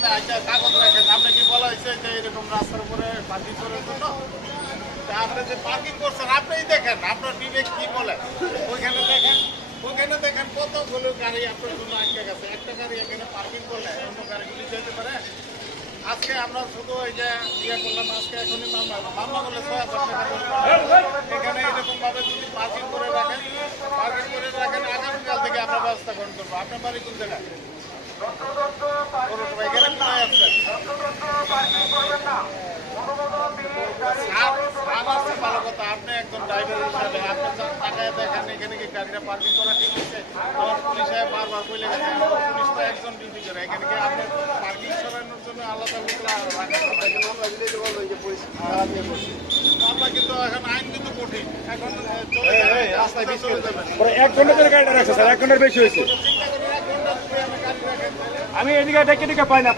এখানে একটা কাগজ রাখেন, আপনি কি বলা হয়েছে যে এরকম রাস্তার উপরে পার্কিং করার জন্য? তা আপনি যে পার্কিং করছেন আপনিই দেখেন, আপনার বিবেক কি বলে। ওইখানে দেখেন কতগুলো গাড়ি আপনার জন্য আটকে গেছে। একটা গাড়ি এখানে পার্কিং করলে অন্য গাড়িগুলি যেতে পারে। আজকে আমরা শুধু ওই যে ইয়ে করলাম, আজকে এখনই মামলা করলে ৬,০০০ টাকা এখানে এরকম ভাবে যদি পার্কিং করে রাখেন আগামীকাল থেকে আমরা ব্যবস্থা গ্রহণ করবো। আপনার বাড়ি কোন জায়গায়? এখানে কোথায় আসছেন? ভালো কথা, আপনি একজন ড্রাইভার হিসাবে আপনার টাকায় দেখেন এখানে কি গাড়িটা পার্কিং করা ঠিক আছে? আমার পুলিশ সাহেব বারবার বলে গেছে, পুলিশ তো একজন ডিউটি করে, এখানে কি আপনি পার্কিং সরানোর জন্য আলাদা আমরা কিন্তু এখন আইন কিন্তু কঠিন, এখন চলে যাবে। 1 ঘন্টা ধরে গাড়িটা রাখছে স্যার, 1 ঘন্টার বেশি হয়েছে। চিন্তা করি 1 ঘন্টা ধরে আমি গাড়ি রাখেন। আমি এদিকে ডেকে পাই না।